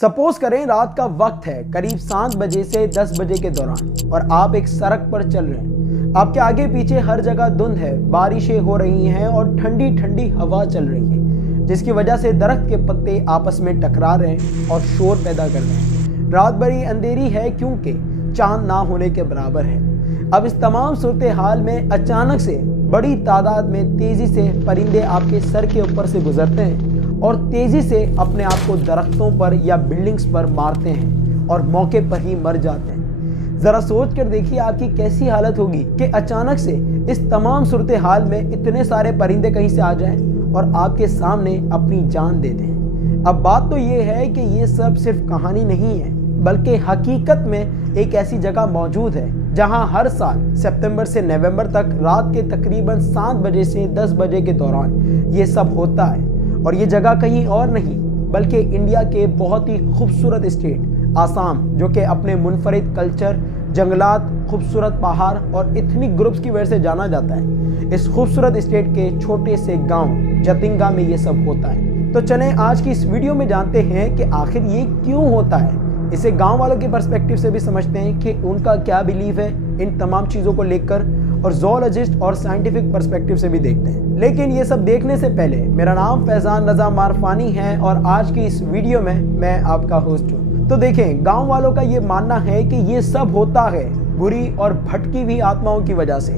Suppose करें रात का वक्त है करीब 7 बजे से 10 बजे के दौरान और आप एक सड़क पर चल रहे हैं। आपके आगे पीछे हर जगह धुंध है, बारिशें हो रही हैं और ठंडी ठंडी हवा चल रही है, जिसकी वजह से दरख्त के पत्ते आपस में टकरा रहे हैं और शोर पैदा कर रहे हैं। रात भरी अंधेरी है क्योंकि चांद ना होने के बराबर है। अब इस तमाम सूरत हाल में अचानक से बड़ी तादाद में तेजी से परिंदे आपके सर के ऊपर से गुजरते हैं और तेजी से अपने आप को दरख्तों पर या बिल्डिंग्स पर मारते हैं और मौके पर ही मर जाते हैं। जरा सोच कर देखिए आपकी कैसी हालत होगी कि अचानक से इस तमाम सूरत हाल में इतने सारे परिंदे कहीं से आ जाएं और आपके सामने अपनी जान दे दें। अब बात तो ये है कि ये सब सिर्फ कहानी नहीं है, बल्कि हकीकत में एक ऐसी जगह मौजूद है जहां हर साल सितंबर से नवंबर तक रात के तकरीबन 7 बजे से 10 बजे के दौरान ये सब होता है। और ये जगह कहीं और नहीं बल्कि इंडिया के बहुत ही खूबसूरत स्टेट आसाम, जो कि अपने मुनफरिद कल्चर, जंगलात, खूबसूरत पहाड़ और इथनिक ग्रुप्स की वजह से जाना जाता है। इस खूबसूरत स्टेट के छोटे से गांव जतिंगा में ये सब होता है। तो चलें आज की इस वीडियो में जानते हैं कि आखिर ये क्यों होता है। इसे गांव वालों के पर्सपेक्टिव से भी समझते हैं कि उनका क्या बिलीफ है इन तमाम चीज़ों को लेकर, और ज़ूलॉजिस्ट और साइंटिफिक पर्सपेक्टिव से भी देखते हैं। लेकिन ये सब देखने से पहले मेरा नाम फैज़ान रज़ा मारफानी है और आज की इस वीडियो में मैं आपका होस्ट हूँ। तो देखें, गांव वालों का ये मानना है कि ये सब होता है बुरी और भटकी हुई आत्माओं की वजह से।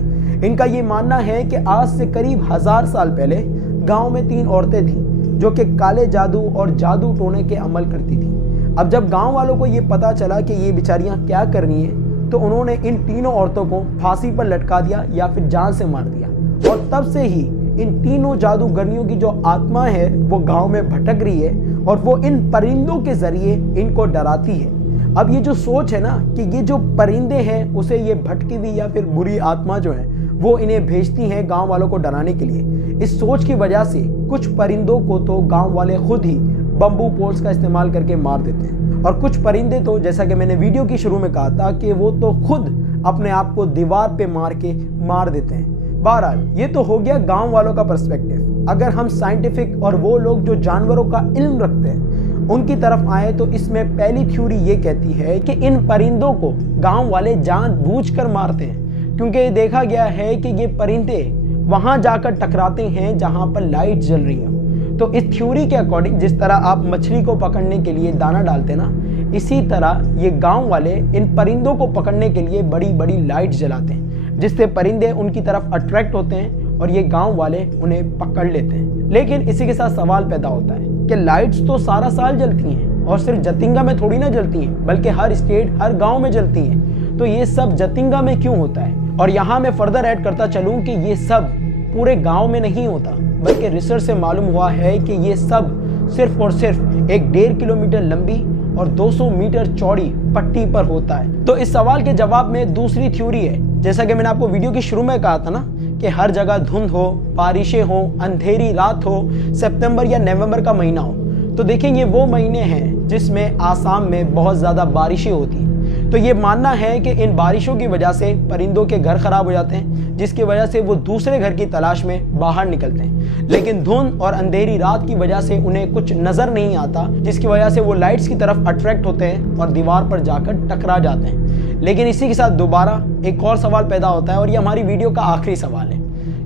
इनका ये मानना है कि आज से करीब 1000 साल पहले गाँव में 3 औरतें थीं जो कि काले जादू और जादू टोने के अमल करती थी। अब जब गाँव वालों को ये पता चला कि ये बेचारियाँ क्या करनी है, तो उन्होंने इन तीनों औरतों को फांसी पर लटका दिया या फिर जान से मार दिया। और तब से ही इन तीनों जादूगरनियों की जो आत्मा है वो गांव में भटक रही है और वो इन परिंदों के जरिए इनको डराती है। अब ये जो सोच है ना कि ये जो परिंदे हैं उसे ये भटकी हुई या फिर बुरी आत्मा जो है वो इन्हें भेजती हैं गांव वालों को डराने के लिए। इस सोच की वजह से कुछ परिंदों को तो गाँव वाले खुद ही बम्बू पोल्स का इस्तेमाल करके मार देते हैं, और कुछ परिंदे तो जैसा कि मैंने वीडियो की शुरू में कहा था कि वो तो खुद अपने आप को दीवार पे मार देते हैं। बहरहाल ये तो हो गया गांव वालों का पर्सपेक्टिव। अगर हम साइंटिफिक और वो लोग जो जानवरों का इल्म रखते हैं उनकी तरफ आए तो इसमें पहली थ्योरी ये कहती है कि इन परिंदों को गांव वाले जानबूझकर मारते हैं, क्योंकि देखा गया है कि ये परिंदे वहां जाकर टकराते हैं जहां पर लाइट जल रही है। तो इस थ्योरी के अकॉर्डिंग जिस तरह आप मछली को पकड़ने के लिए दाना डालते ना, इसी तरह ये गांव वाले इन परिंदों को पकड़ने के लिए बड़ी बड़ी लाइट जलाते हैं, जिससे परिंदे उनकी तरफ अट्रैक्ट होते हैं और ये गांव वाले उन्हें पकड़ लेते हैं। लेकिन इसी के साथ सवाल पैदा होता है कि लाइट्स तो सारा साल जलती हैं और सिर्फ जतिंगा में थोड़ी ना जलती हैं, बल्कि हर स्टेट हर गाँव में जलती हैं। तो ये सब जतिंगा में क्यों होता है? और यहाँ मैं फर्दर ऐड करता चलूँ कि ये सब पूरे गाँव में नहीं होता, बल्कि रिसर्च से मालूम हुआ है कि ये सब सिर्फ और सिर्फ 1.5 किलोमीटर लंबी और 200 मीटर चौड़ी पट्टी पर होता है। तो इस सवाल के जवाब में दूसरी थ्योरी है, जैसा कि मैंने आपको वीडियो की शुरू में कहा था ना कि हर जगह धुंध हो, बारिशें हो, अंधेरी रात हो, सितंबर या नवंबर का महीना हो। तो देखें ये वो महीने हैं जिसमें आसाम में बहुत ज़्यादा बारिशें होती हैं। तो ये मानना है कि इन बारिशों की वजह से परिंदों के घर खराब हो जाते हैं, जिसकी वजह से वो दूसरे घर की तलाश में बाहर निकलते हैं। लेकिन धुंध और अंधेरी रात की वजह से उन्हें कुछ नजर नहीं आता, जिसकी वजह से वो लाइट्स की तरफ अट्रैक्ट होते हैं और दीवार पर जाकर टकरा जाते हैं। लेकिन इसी के साथ दोबारा एक और सवाल पैदा होता है, और ये हमारी वीडियो का आखिरी सवाल है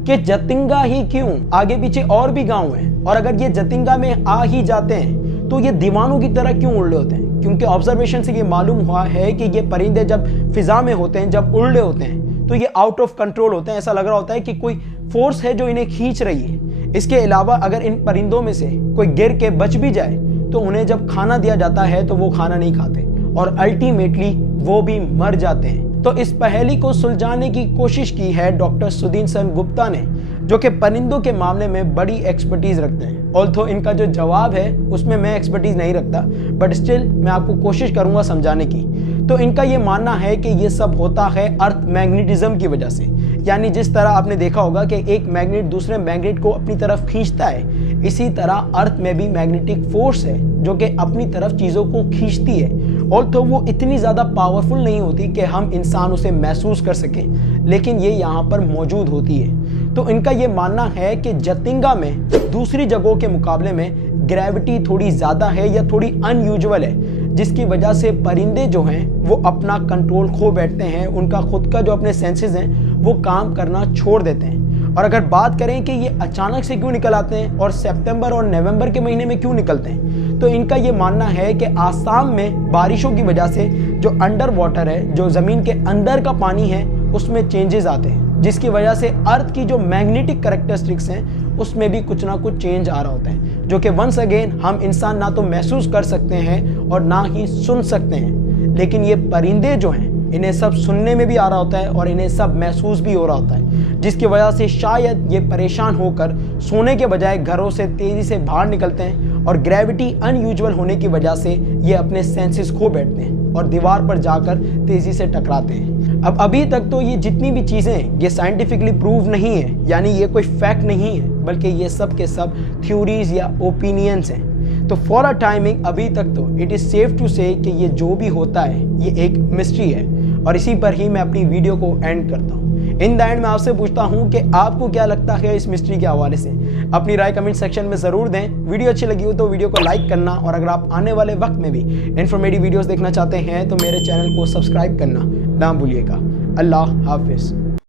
कि जतिंगा ही क्यों? आगे पीछे और भी गाँव हैं, और अगर ये जतिंगा में आ ही जाते हैं तो ये दीवानों की तरह क्यों उड़ रहे होते हैं? क्योंकि ऑब्जर्वेशन से ये मालूम हुआ है कि ये परिंदे जब फिजा में होते हैं, जब उड़ रहे होते हैं, तो ये आउट ऑफ कंट्रोल होते हैं। ऐसा लग रहा होता है कि कोई फोर्स है जो इन्हें खींच रही है। इसके अलावा अगर इन परिंदों में से कोई गिर के बच भी जाए तो उन्हें जब खाना दिया जाता है तो वो खाना नहीं खाते और अल्टीमेटली वो भी मर जाते हैं। तो इस पहेली को सुलझाने की कोशिश की है डॉक्टर सुदीन सन गुप्ता ने, जो कि परिंदों के मामले में बड़ी एक्सपर्टीज रखते हैं। ऑल्थो इनका जो जवाब है उसमें मैं एक्सपर्टीज नहीं रखता, बट स्टिल मैं आपको कोशिश करूंगा समझाने की। तो इनका ये मानना है कि ये सब होता है अर्थ मैग्नेटिज्म की वजह से। यानी जिस तरह आपने देखा होगा कि एक मैग्नेट दूसरे मैग्नेट को अपनी तरफ खींचता है, इसी तरह अर्थ में भी मैग्नेटिक फोर्स है जो कि अपनी तरफ चीज़ों को खींचती है। और तो वो इतनी ज़्यादा पावरफुल नहीं होती कि हम इंसान उसे महसूस कर सकें, लेकिन ये यहाँ पर मौजूद होती है। तो इनका ये मानना है कि जतिंगा में दूसरी जगहों के मुकाबले में ग्रेविटी थोड़ी ज़्यादा है या थोड़ी अनयूजुअल है, जिसकी वजह से परिंदे जो हैं वो अपना कंट्रोल खो बैठते हैं, उनका खुद का जो अपने सेंसेस हैं वो काम करना छोड़ देते हैं। और अगर बात करें कि ये अचानक से क्यों निकल आते हैं और सितंबर और नवंबर के महीने में क्यों निकलते हैं, तो इनका ये मानना है कि आसाम में बारिशों की वजह से जो अंडर वाटर है, जो ज़मीन के अंदर का पानी है, उसमें चेंजेस आते हैं, जिसकी वजह से अर्थ की जो मैग्नेटिक कैरेक्टरिस्टिक्स हैं उसमें भी कुछ ना कुछ चेंज आ रहा होता है, जो कि वंस अगेन हम इंसान ना तो महसूस कर सकते हैं और ना ही सुन सकते हैं। लेकिन ये परिंदे जो हैं इन्हें सब सुनने में भी आ रहा होता है और इन्हें सब महसूस भी हो रहा होता है, जिसकी वजह से शायद ये परेशान होकर सोने के बजाय घरों से तेज़ी से बाहर निकलते हैं और ग्रेविटी अनयूजुअल होने की वजह से ये अपने सेंसेस खो बैठते हैं और दीवार पर जाकर तेज़ी से टकराते हैं। अब अभी तक तो ये जितनी भी चीज़ें ये साइंटिफिकली प्रूव नहीं है, यानी ये कोई फैक्ट नहीं है, बल्कि ये सब के सब थ्योरीज या ओपिनियंस हैं। तो फॉर अ टाइमिंग अभी तक तो इट इज़ सेफ टू से कि ये जो भी होता है ये एक मिस्ट्री है, और इसी पर ही मैं अपनी वीडियो को एंड करता हूँ। इन द एंड मैं आपसे पूछता हूँ कि आपको क्या लगता है इस मिस्ट्री के हवाले से। अपनी राय कमेंट सेक्शन में ज़रूर दें। वीडियो अच्छी लगी हो तो वीडियो को लाइक करना, और अगर आप आने वाले वक्त में भी इन्फॉर्मेटिव वीडियोस देखना चाहते हैं तो मेरे चैनल को सब्सक्राइब करना ना भूलिएगा। अल्लाह हाफिज़।